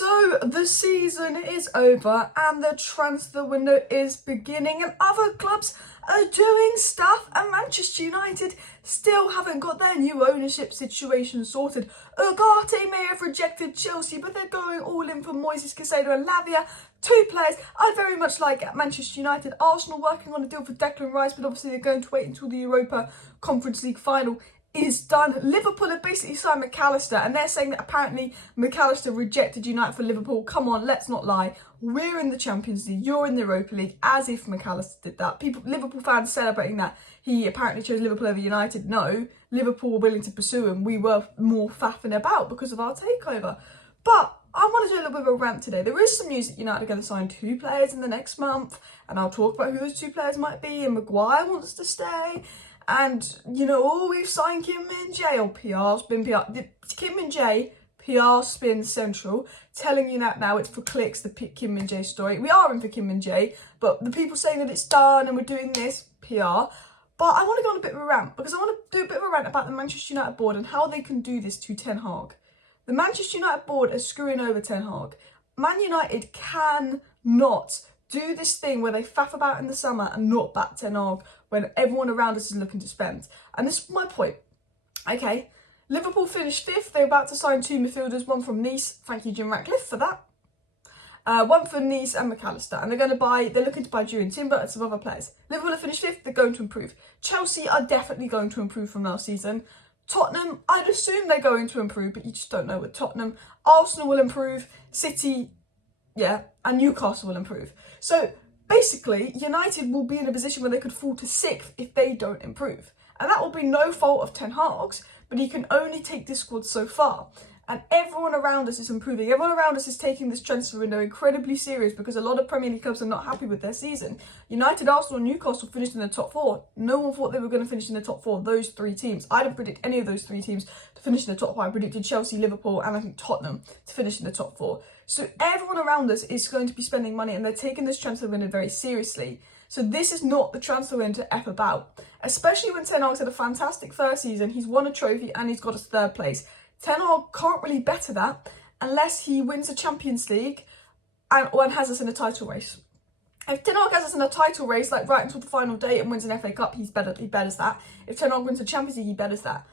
So the season is over and the transfer window is beginning and other clubs are doing stuff, and Manchester United still haven't got their new ownership situation sorted. Ugarte may have rejected Chelsea, but they're going all in for Moises Caicedo and Lavia, two players I very much like at Manchester United. Arsenal working on a deal for Declan Rice, but obviously they're going to wait until the Europa Conference League final is done. Liverpool have basically signed McAllister, and they're saying that apparently McAllister rejected United for Liverpool. Come on, let's not lie. We're in the Champions League, you're in the Europa League, as if McAllister did that. Liverpool fans celebrating that he apparently chose Liverpool over United. No, Liverpool were willing to pursue him. We were more faffing about because of our takeover. But I want to do a little bit of a rant today. There is some news that United are going to sign two players in the next month, and I'll talk about who those two players might be. And Maguire wants to stay. And, we've signed Kim Min-jae, or PR's been PR. Kim Min-jae, PR spin central, telling you that now it's for clicks, the Kim Min-jae story. We are in for Kim Min-jae, but the people saying that it's done and we're doing this, PR. But I want to go on a bit of a rant, because I want to do a bit of a rant about the Manchester United board and how they can do this to Ten Hag. The Manchester United board is screwing over Ten Hag. Man United cannot do this thing where they faff about in the summer and not back Ten Hag when everyone around us is looking to spend. And this is my point. Okay, Liverpool finished 5th. They're about to sign two midfielders, one from Nice. Thank you, Jim Ratcliffe, for that. One for Nice and McAllister. And they're looking to buy Jurien Timber and some other players. Liverpool have finished 5th. They're going to improve. Chelsea are definitely going to improve from last season. Tottenham, I'd assume they're going to improve, but you just don't know with Tottenham. Arsenal will improve. City, yeah, and Newcastle will improve. So basically, United will be in a position where they could fall to 6th if they don't improve. And that will be no fault of Ten Hag's, but he can only take this squad so far. And everyone around us is improving. Everyone around us is taking this transfer window incredibly serious, because a lot of Premier League clubs are not happy with their season. United, Arsenal and Newcastle finished in the top 4. No one thought they were going to finish in the top 4, those three teams. I didn't predict any of those three teams to finish in the top 4. I predicted Chelsea, Liverpool and I think Tottenham to finish in the top 4. So everyone around us is going to be spending money, and they're taking this transfer window very seriously. So this is not the transfer window to F about, especially when Ten Hag's had a fantastic first season. He's won a trophy and he's got us 3rd place. Ten Hag can't really better that unless he wins a Champions League and has us in a title race. If Ten Hag has us in a title race, like right until the final day, and wins an FA Cup, he betters that. If Ten Hag wins a Champions League, he betters that.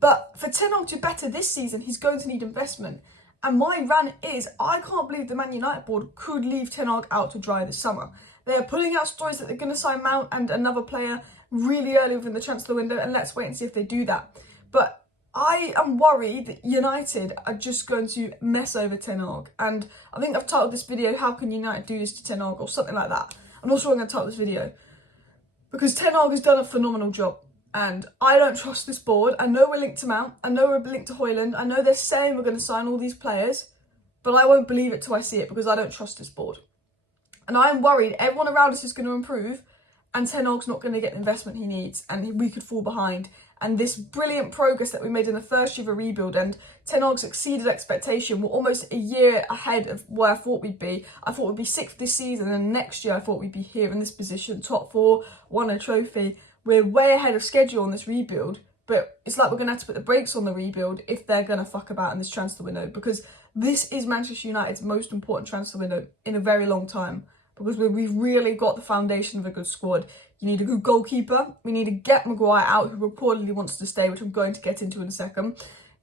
But for Ten Hag to better this season, he's going to need investment. And my rant is, I can't believe the Man United board could leave Ten Hag out to dry this summer. They're putting out stories that they're going to sign Mount and another player really early within the transfer window, and let's wait and see if they do that. But I am worried that United are just going to mess over Ten Hag. And I think I've titled this video, "How Can United Do This to Ten Hag?" or something like that. I'm not sure I'm going to title this video, because Ten Hag has done a phenomenal job. And I don't trust this board. I know we're linked to Mount. I know we're linked to Hojlund. I know they're saying we're going to sign all these players, but I won't believe it till I see it, because I don't trust this board. And I'm worried everyone around us is going to improve, and Ten Hag's not going to get the investment he needs, and we could fall behind. And this brilliant progress that we made in the first year of a rebuild, and Ten Hag's exceeded expectation. We're almost a year ahead of where I thought we'd be. I thought we'd be 6th this season, and next year I thought we'd be here in this position, top 4, won a trophy. We're way ahead of schedule on this rebuild, but it's like we're going to have to put the brakes on the rebuild if they're going to fuck about in this transfer window, because this is Manchester United's most important transfer window in a very long time, because we've really got the foundation of a good squad. You need a good goalkeeper. We need to get Maguire out, who reportedly wants to stay, which I'm going to get into in a second.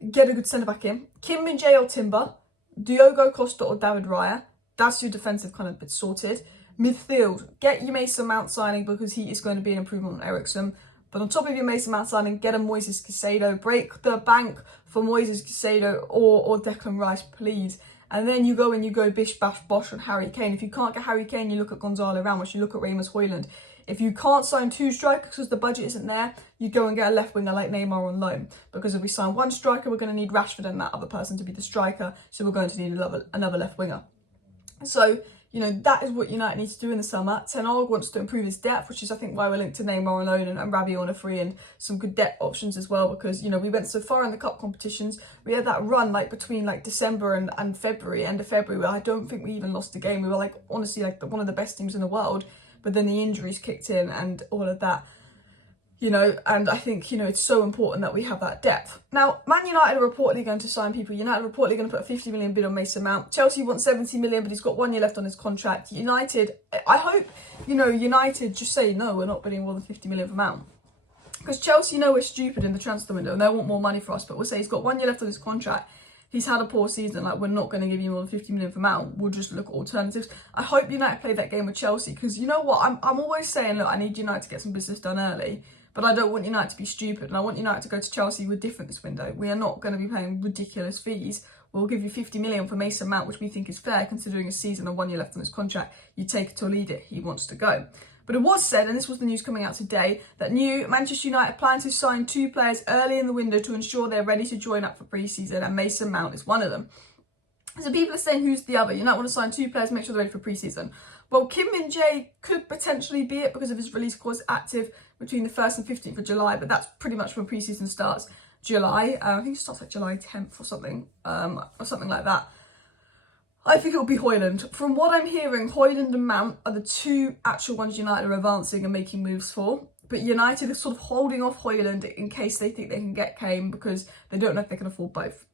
Get a good centre-back in. Kim Min-jae or Timber. Diogo Costa or David Raya. That's your defensive kind of bit sorted. Midfield, get your Mason Mount signing, because he is going to be an improvement on Eriksen. But on top of your Mason Mount signing, get a Moises Caicedo. Break the bank for Moises Caicedo or Declan Rice, please. And then you go bish, bash, bosh on Harry Kane. If you can't get Harry Kane, you look at Gonzalo Ramos, you look at Rasmus Hojlund. If you can't sign 2 strikers because the budget isn't there, you go and get a left winger like Neymar on loan. Because if we sign 1 striker, we're going to need Rashford and that other person to be the striker. So we're going to need another left winger. So, that is what United needs to do in the summer. Ten Hag wants to improve his depth, which is, I think, why we're linked to Neymar on loan and Rabiot on a free, and some good depth options as well, because, we went so far in the cup competitions. We had that run, between, December and February, end of February, where I don't think we even lost a game. We were, honestly, one of the best teams in the world, but then the injuries kicked in and all of that. and I think, it's so important that we have that depth. Now, Man United are reportedly going to sign people. United are reportedly going to put a 50 million bid on Mason Mount. Chelsea wants 70 million, but he's got 1 year left on his contract. United, I hope, United just say, no, we're not bidding more than 50 million for Mount. Because Chelsea know we're stupid in the transfer window and they want more money for us, but we'll say he's got 1 year left on his contract. He's had a poor season, we're not going to give you more than 50 million for Mount. We'll just look at alternatives. I hope United play that game with Chelsea, because you know what? I'm always saying, look, I need United to get some business done early, but I don't want United to be stupid, and I want United to go to Chelsea with different this window. We are not going to be paying ridiculous fees. We'll give you 50 million for Mason Mount, which we think is fair considering his season and 1 year left on his contract. You take it or leave it. He wants to go. But it was said, and this was the news coming out today, that new Manchester United plan to sign 2 players early in the window to ensure they're ready to join up for pre-season, and Mason Mount is one of them. So people are saying, who's the other? United want to sign 2 players, make sure they're ready for pre-season. Well, Kim Min-jae could potentially be it because of his release clause active between the 1st and 15th of July, but that's pretty much when pre-season starts, July. I think it starts like July 10th or something like that. I think it'll be Hojlund. From what I'm hearing, Hojlund and Mount are the 2 actual ones United are advancing and making moves for. But United are sort of holding off Hojlund in case they think they can get Kane, because they don't know if they can afford both.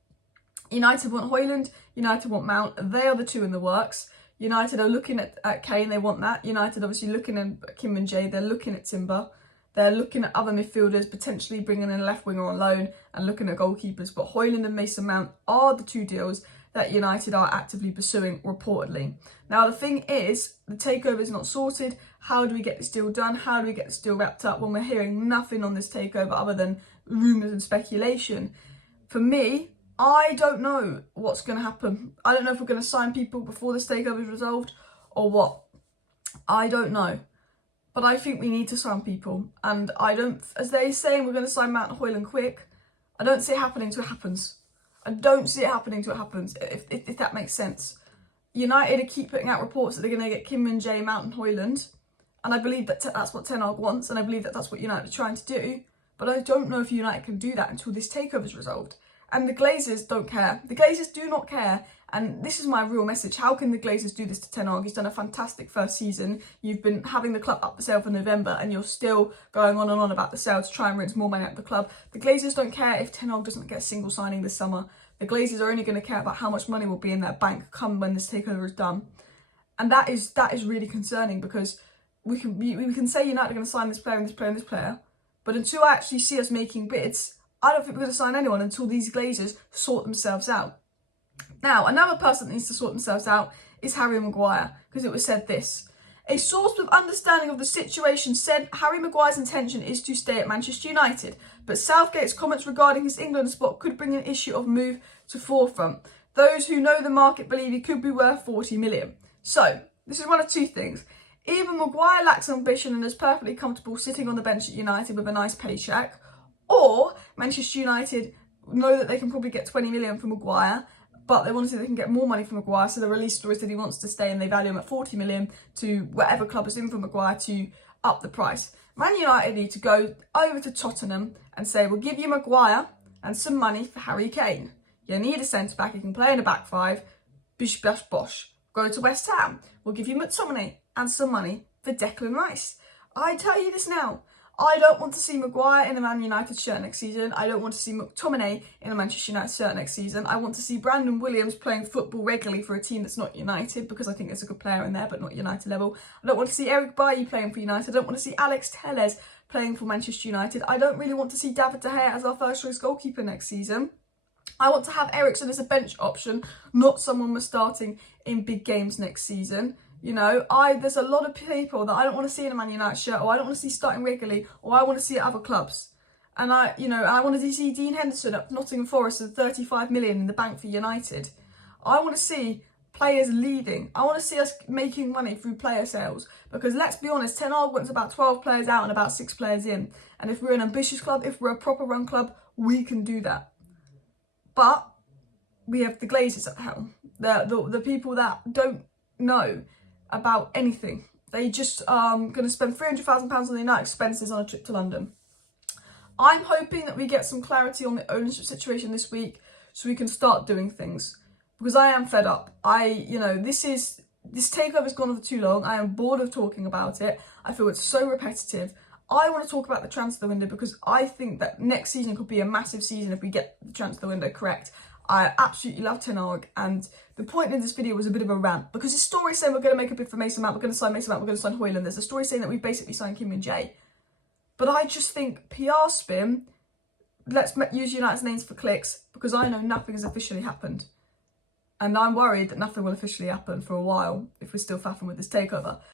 United want Hojlund, United want Mount. They are the 2 in the works. United are looking at Kane, they want that. United obviously looking at Kim Min-jae, they're looking at Timber. They're looking at other midfielders, potentially bringing in a left winger on loan and looking at goalkeepers. But Hojlund and Mason Mount are the 2 deals that United are actively pursuing, reportedly. Now, the thing is, the takeover is not sorted. How do we get this deal done? How do we get this deal wrapped up when we're hearing nothing on this takeover other than rumours and speculation? For me, I don't know what's going to happen. I don't know if we're going to sign people before this takeover is resolved or what. I don't know. But I think we need to sign people. And I don't, as they're saying we're going to sign Mount and Hojlund quick, I don't see it happening till it happens. I don't see it happening till it happens, if that makes sense. United keep putting out reports that they're going to get Kim Min-jae, Mount and Hojlund. And I believe that that's what Ten Hag wants, and I believe that that's what United are trying to do. But I don't know if United can do that until this takeover is resolved. And the Glazers don't care. The Glazers do not care. And this is my real message. How can the Glazers do this to Ten Hag? He's done a fantastic first season. You've been having the club up for sale for November and you're still going on and on about the sale to try and rinse more money out of the club. The Glazers don't care if Ten Hag doesn't get a single signing this summer. The Glazers are only going to care about how much money will be in their bank come when this takeover is done. And that is really concerning, because we can say United are going to sign this player and this player and this player, but until I actually see us making bids, I don't think we're going to sign anyone until these Glazers sort themselves out. Now, another person that needs to sort themselves out is Harry Maguire, because it was said this. A source with understanding of the situation said Harry Maguire's intention is to stay at Manchester United, but Southgate's comments regarding his England spot could bring an issue of move to forefront. Those who know the market believe he could be worth 40 million. So, this is one of 2 things. Either Maguire lacks ambition and is perfectly comfortable sitting on the bench at United with a nice paycheck, or Manchester United know that they can probably get 20 million from Maguire, but they want to see if they can get more money from Maguire, so the release story is that he wants to stay and they value him at 40 million to whatever club is in for Maguire to up the price. Man United need to go over to Tottenham and say, we'll give you Maguire and some money for Harry Kane. You need a centre-back, you can play in a back 5, bish bash bosh. Go to West Ham, we'll give you McTominay and some money for Declan Rice. I tell you this now, I don't want to see Maguire in a Man United shirt next season. I don't want to see McTominay in a Manchester United shirt next season. I want to see Brandon Williams playing football regularly for a team that's not United, because I think there's a good player in there, but not United level. I don't want to see Eric Bailly playing for United. I don't want to see Alex Telles playing for Manchester United. I don't really want to see David De Gea as our first choice goalkeeper next season. I want to have Eriksen as a bench option, not someone we're starting in big games next season. You know, there's a lot of people that I don't want to see in a Man United shirt, or I don't want to see starting regularly, or I want to see at other clubs. And I want to see Dean Henderson at Nottingham Forest with 35 million in the bank for United. I want to see players leaving. I want to see us making money through player sales, because let's be honest, Ten Hag wants about 12 players out and about 6 players in. And if we're an ambitious club, if we're a proper run club, we can do that. But we have the Glazers at helm. The people that don't know about anything. They just going to spend £300,000 on the United expenses on a trip to London. I'm hoping that we get some clarity on the ownership situation this week so we can start doing things, because I am fed up. This takeover has gone on for too long. I am bored of talking about it. I feel it's so repetitive. I want to talk about the transfer window because I think that next season could be a massive season if we get the transfer window correct. I absolutely love Ten Hag, and the point in this video was a bit of a rant because the story saying we're going to make a bid for Mason Mount, we're going to sign Mason Mount, we're going to sign Hojlund. There's a story saying that we've basically signed Kim and Jay. But I just think PR spin, let's use United's names for clicks, because I know nothing has officially happened. And I'm worried that nothing will officially happen for a while if we're still faffing with this takeover.